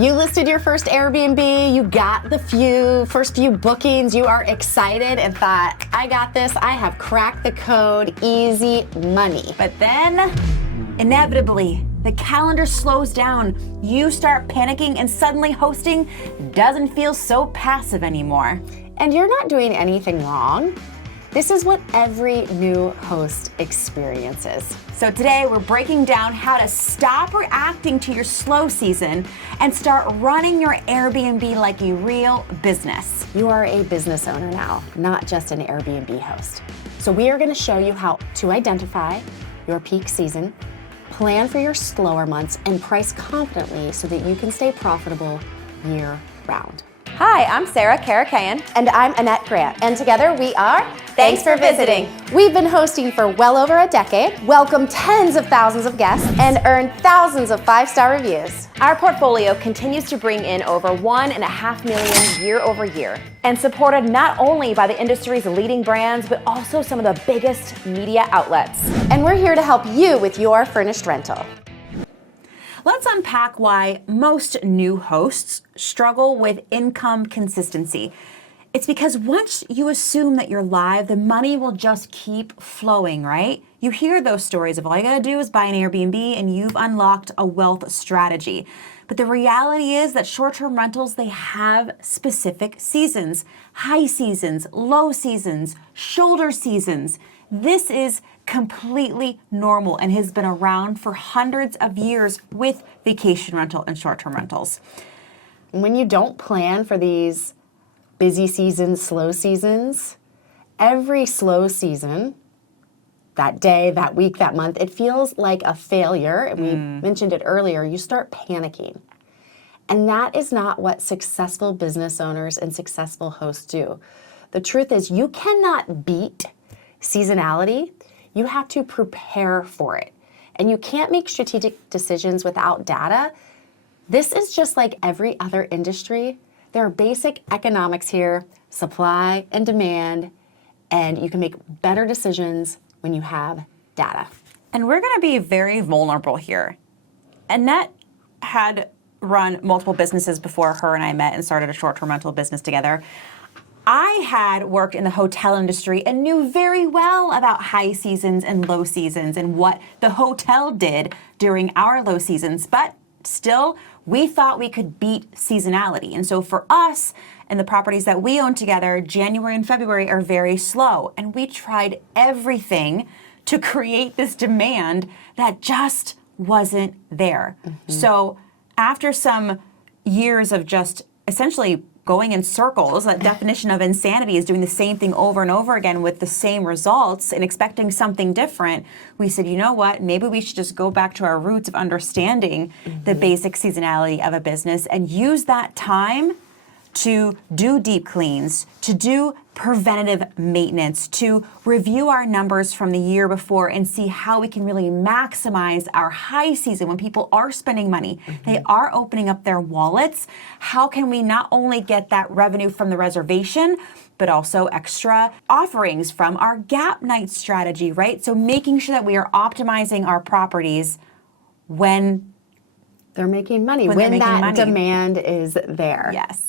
You listed your first Airbnb, you got the first few bookings, you are excited and thought, I got this, I have cracked the code, easy money. But then, inevitably, the calendar slows down. You start panicking and suddenly hosting doesn't feel so passive anymore. And you're not doing anything wrong. This is what every new host experiences. So today we're breaking down how to stop reacting to your slow season and start running your Airbnb like a real business. You are a business owner now, not just an Airbnb host. So we are going to show you how to identify your peak season, plan for your slower months, and price confidently so that you can stay profitable year-round. Hi, I'm Sarah Karakayan. And I'm Annette Grant. And together we are Thanks for Visiting. We've been hosting for well over a decade, welcomed tens of thousands of guests, and earned thousands of 5-star reviews. Our portfolio continues to bring in over $1.5 million year over year, and supported not only by the industry's leading brands, but also some of the biggest media outlets. And we're here to help you with your furnished rental. Let's unpack why most new hosts struggle with income consistency. It's because once you assume that you're live, the money will just keep flowing, right? You hear those stories of all you gotta do is buy an Airbnb and you've unlocked a wealth strategy. But the reality is that short-term rentals, they have specific seasons, high seasons, low seasons, shoulder seasons. This is completely normal and has been around for hundreds of years with vacation rental and short-term rentals. When you don't plan for these busy seasons, slow seasons, every slow season, that day, that week, that month, it feels like a failure. And we mentioned it earlier, you start panicking. And that is not what successful business owners and successful hosts do. The truth is you cannot beat seasonality. You have to prepare for it. And you can't make strategic decisions without data. This is just like every other industry. There are basic economics here, supply and demand, and you can make better decisions when you have data. And we're gonna be very vulnerable here. Annette had run multiple businesses before her and I met and started a short-term rental business together. I had worked in the hotel industry and knew very well about high seasons and low seasons and what the hotel did during our low seasons, but still, we thought we could beat seasonality. And so for us and the properties that we own together, January and February are very slow. And we tried everything to create this demand that just wasn't there. So after some years of just essentially going in circles, that definition of insanity is doing the same thing over and over again with the same results and expecting something different. We said, you know what, maybe we should just go back to our roots of understanding the basic seasonality of a business and use that time to do deep cleans, to do preventative maintenance, to review our numbers from the year before and see how we can really maximize our high season when people are spending money, they are opening up their wallets. How can we not only get that revenue from the reservation, but also extra offerings from our gap night strategy, right? So making sure that we are optimizing our properties when they're making money, when that demand is there. Yes.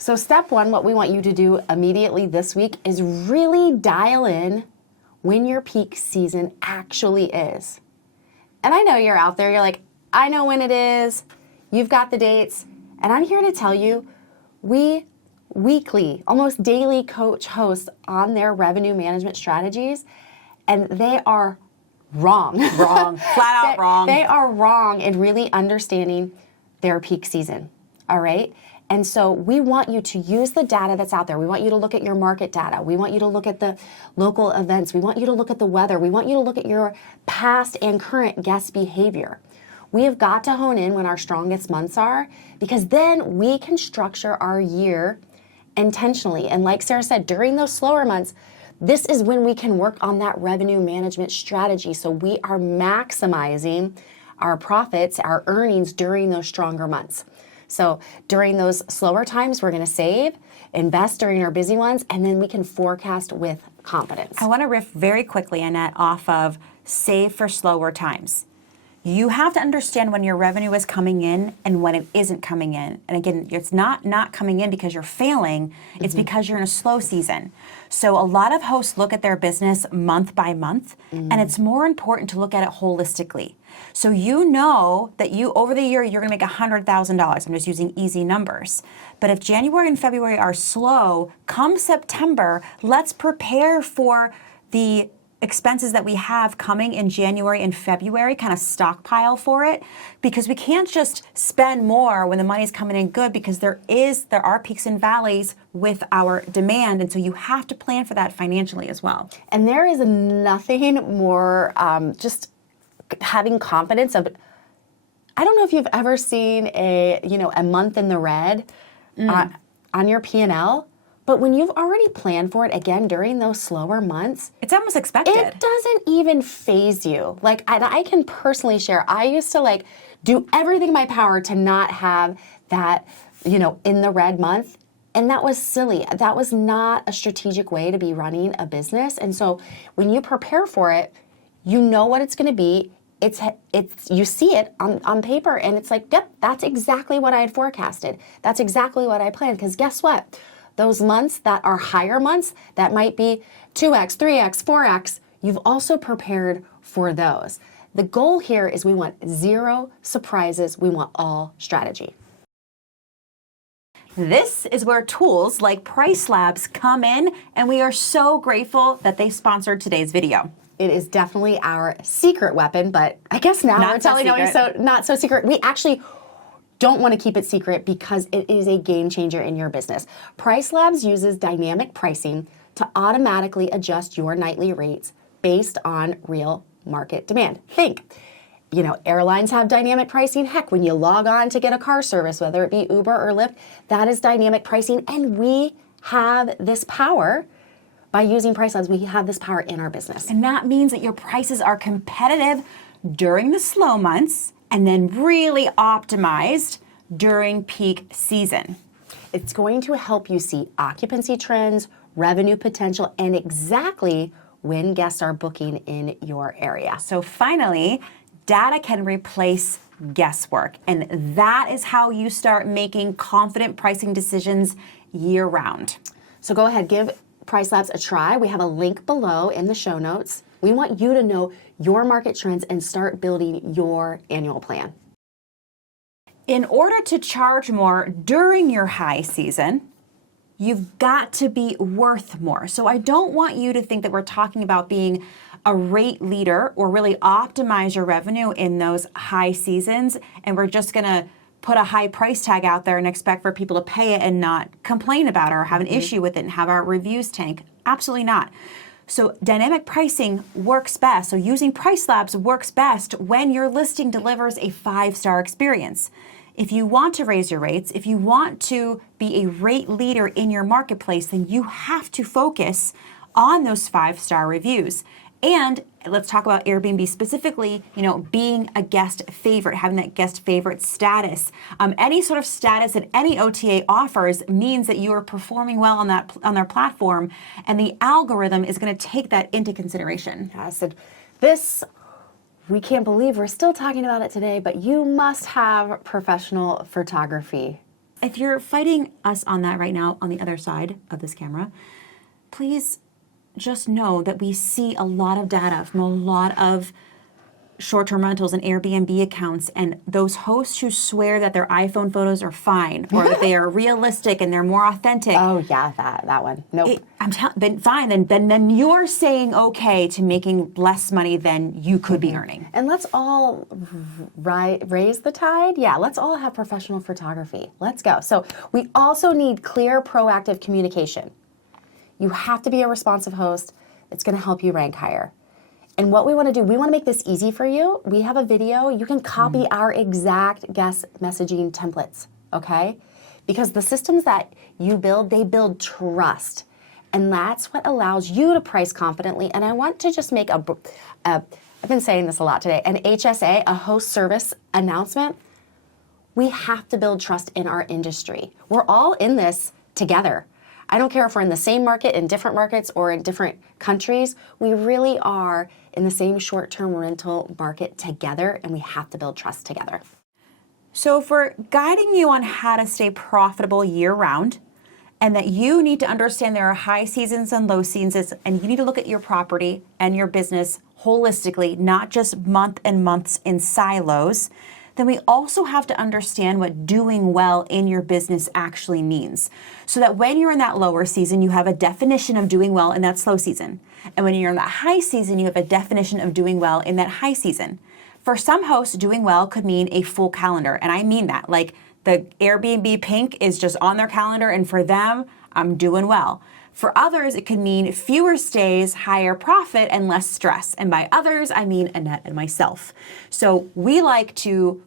So step one, what we want you to do immediately this week is really dial in when your peak season actually is. And I know you're out there, you're like, I know when it is, you've got the dates, and I'm here to tell you, we weekly, almost daily coach hosts on their revenue management strategies, and they are wrong. Flat out wrong. They are wrong in really understanding their peak season, all right? And so we want you to use the data that's out there. We want you to look at your market data. We want you to look at the local events. We want you to look at the weather. We want you to look at your past and current guest behavior. We have got to hone in when our strongest months are, because then we can structure our year intentionally. And like Sarah said, during those slower months, this is when we can work on that revenue management strategy. So we are maximizing our profits, our earnings during those stronger months. So during those slower times, we're going to save, invest during our busy ones, and then we can forecast with confidence. I want to riff very quickly, Annette, off of save for slower times. You have to understand when your revenue is coming in and when it isn't coming in. And again, it's not coming in because you're failing, it's because you're in a slow season. So a lot of hosts look at their business month by month, and it's more important to look at it holistically. So you know that over the year, you're gonna make $100,000. I'm just using easy numbers. But if January and February are slow, come September, let's prepare for the expenses that we have coming in January and February, kind of stockpile for it, because we can't just spend more when the money's coming in good, because there are peaks and valleys with our demand, and so you have to plan for that financially as well. And there is nothing more just having confidence of, I don't know if you've ever seen a month in the red on your P&L, but when you've already planned for it, again, during those slower months, it's almost expected. It doesn't even faze you. Like, I can personally share, I used to do everything in my power to not have that, in the red month. And that was silly. That was not a strategic way to be running a business. And so when you prepare for it, you know what it's going to be. You see it on paper, and it's like, yep, that's exactly what I had forecasted. That's exactly what I planned. Because guess what? Those months that are higher months, that might be 2x, 3x, 4x, you've also prepared for those. The goal here is we want zero surprises. We want all strategy. This is where tools like PriceLabs come in, and we are so grateful that they sponsored today's video. It is definitely our secret weapon, but I guess now we're telling you it's not so secret. We actually don't want to keep it secret because it is a game changer in your business. PriceLabs uses dynamic pricing to automatically adjust your nightly rates based on real market demand. Think, airlines have dynamic pricing. Heck, when you log on to get a car service, whether it be Uber or Lyft, that is dynamic pricing. And we have this power. By using PriceLabs, we have this power in our business. And that means that your prices are competitive during the slow months and then really optimized during peak season. It's going to help you see occupancy trends, revenue potential, and exactly when guests are booking in your area. So finally, data can replace guesswork. And that is how you start making confident pricing decisions year-round. So go ahead, give PriceLabs a try. We have a link below in the show notes. We want you to know your market trends and start building your annual plan. In order to charge more during your high season, you've got to be worth more. So I don't want you to think that we're talking about being a rate leader or really optimize your revenue in those high seasons, and we're just going to put a high price tag out there and expect for people to pay it and not complain about it or have an issue with it and have our reviews tank. Absolutely not. So dynamic pricing works best. So using PriceLabs works best when your listing delivers a 5-star experience. If you want to raise your rates, if you want to be a rate leader in your marketplace, then you have to focus on those 5-star reviews. And let's talk about Airbnb specifically, being a guest favorite, having that guest favorite status. Any sort of status that any OTA offers means that you are performing well on their platform, and the algorithm is going to take that into consideration. I said, we can't believe we're still talking about it today, but you must have professional photography. If you're fighting us on that right now on the other side of this camera, please just know that we see a lot of data from a lot of short-term rentals and Airbnb accounts, and those hosts who swear that their iPhone photos are fine or that they are realistic and they're more authentic. Oh yeah, that one. Nope. Then fine. Then you're saying okay to making less money than you could be earning. And let's all raise the tide. Yeah, let's all have professional photography. Let's go. So we also need clear, proactive communication. You have to be a responsive host. It's going to help you rank higher. And what we want to do, we want to make this easy for you. We have a video. You can copy our exact guest messaging templates, okay? Because the systems that you build, they build trust. And that's what allows you to price confidently. And I want to just make I've been saying this a lot today, an HSA, a host service announcement. We have to build trust in our industry. We're all in this together. I don't care if we're in the same market, in different markets, or in different countries. We really are in the same short-term rental market together, and we have to build trust together. So if we're guiding you on how to stay profitable year-round, and that you need to understand there are high seasons and low seasons, and you need to look at your property and your business holistically, not just month and months in silos, then we also have to understand what doing well in your business actually means. So that when you're in that lower season, you have a definition of doing well in that slow season. And when you're in that high season, you have a definition of doing well in that high season. For some hosts, doing well could mean a full calendar. And I mean that. Like the Airbnb pink is just on their calendar, and for them, I'm doing well. For others, it could mean fewer stays, higher profit, and less stress. And by others, I mean Annette and myself. So we like to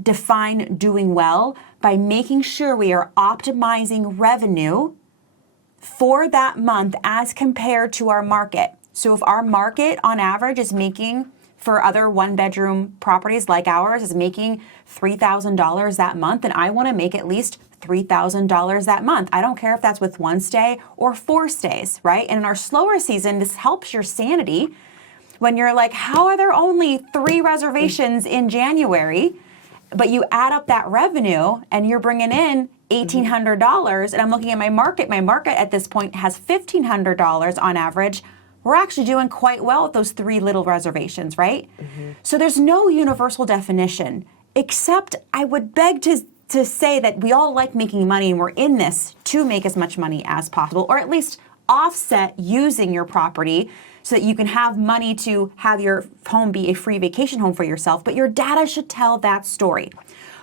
define doing well by making sure we are optimizing revenue for that month as compared to our market. So if our market on average is making, for other one-bedroom properties like ours, is making $3,000 that month, and I want to make at least $3,000 that month. I don't care if that's with 1 stay or 4 stays, right? And in our slower season, this helps your sanity when you're like, how are there only 3 reservations in January? But you add up that revenue and you're bringing in $1,800, and I'm looking at my market. My market at this point has $1,500 on average. We're actually doing quite well with those 3 little reservations, right? So there's no universal definition, except I would beg to say that we all like making money, and we're in this to make as much money as possible, or at least offset using your property so that you can have money to have your home be a free vacation home for yourself, but your data should tell that story.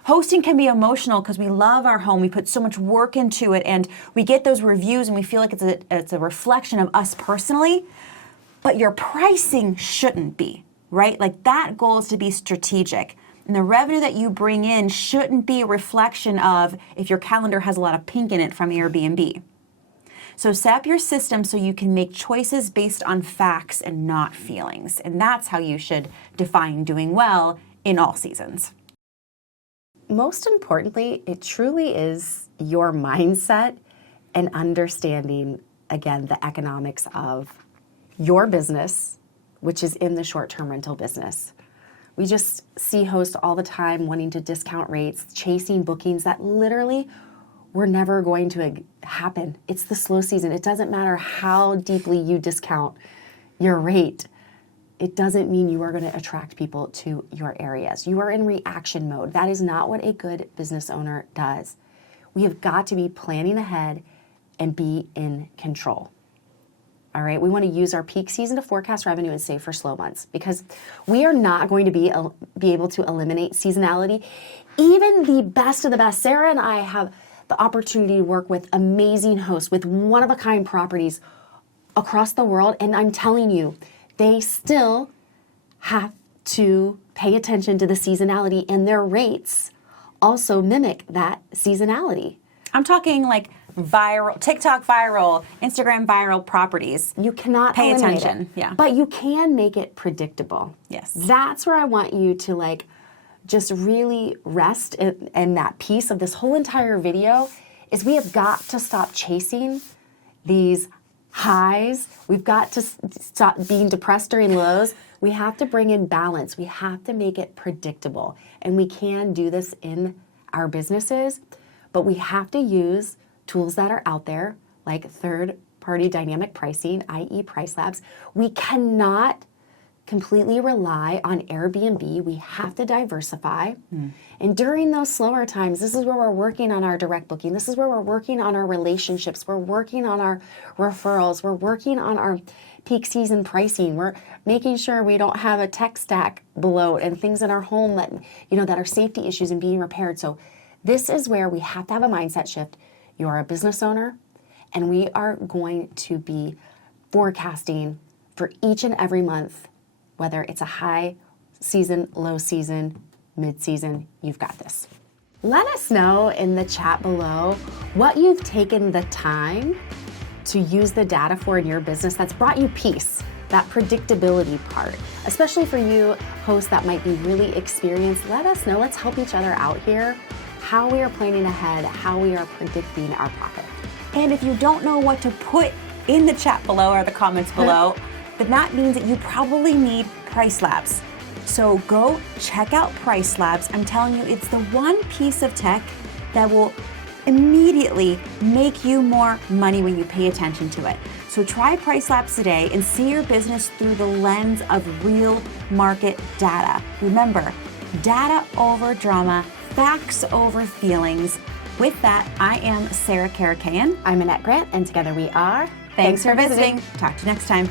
Hosting can be emotional because we love our home, we put so much work into it, and we get those reviews and we feel like it's a reflection of us personally, but your pricing shouldn't be, right? Like that goal is to be strategic. And the revenue that you bring in shouldn't be a reflection of if your calendar has a lot of pink in it from Airbnb. So set up your system so you can make choices based on facts and not feelings. And that's how you should define doing well in all seasons. Most importantly, it truly is your mindset and understanding, again, the economics of your business, which is in the short-term rental business. We just see hosts all the time wanting to discount rates, chasing bookings that literally were never going to happen. It's the slow season. It doesn't matter how deeply you discount your rate. It doesn't mean you are going to attract people to your areas. You are in reaction mode. That is not what a good business owner does. We have got to be planning ahead and be in control. All right, we want to use our peak season to forecast revenue and save for slow months, because we are not going to be able to eliminate seasonality. Even the best of the best, Sarah and I have the opportunity to work with amazing hosts with one-of-a-kind properties across the world, and I'm telling you, they still have to pay attention to the seasonality, and their rates also mimic that seasonality. I'm talking like viral, TikTok viral, Instagram viral properties. You cannot pay eliminate attention, it, yeah. but you can make it predictable. Yes. That's where I want you to like just really rest in that piece of this whole entire video, is we have got to stop chasing these highs. We've got to stop being depressed during lows. We have to bring in balance. We have to make it predictable. And we can do this in our businesses, but we have to use tools that are out there like third-party dynamic pricing, i.e. PriceLabs. We cannot completely rely on Airbnb. We have to diversify. And during those slower times, this is where we're working on our direct booking. This is where we're working on our relationships. We're working on our referrals. We're working on our peak season pricing. We're making sure we don't have a tech stack bloat and things in our home that, that are safety issues and being repaired. So this is where we have to have a mindset shift. You are a business owner, and we are going to be forecasting for each and every month, whether it's a high season, low season, mid-season, you've got this. Let us know in the chat below what you've taken the time to use the data for in your business that's brought you peace, that predictability part. Especially for you hosts that might be really experienced, let us know. Let's help each other out here, how we are planning ahead, how we are predicting our profit. And if you don't know what to put in the chat below or the comments below, then that means that you probably need PriceLabs. So go check out PriceLabs. I'm telling you, it's the one piece of tech that will immediately make you more money when you pay attention to it. So try PriceLabs today and see your business through the lens of real market data. Remember, data over drama, facts over feelings. With that, I am Sarah Karakayan. I'm Annette Grant, and together we are Thanks for visiting. Talk to you next time.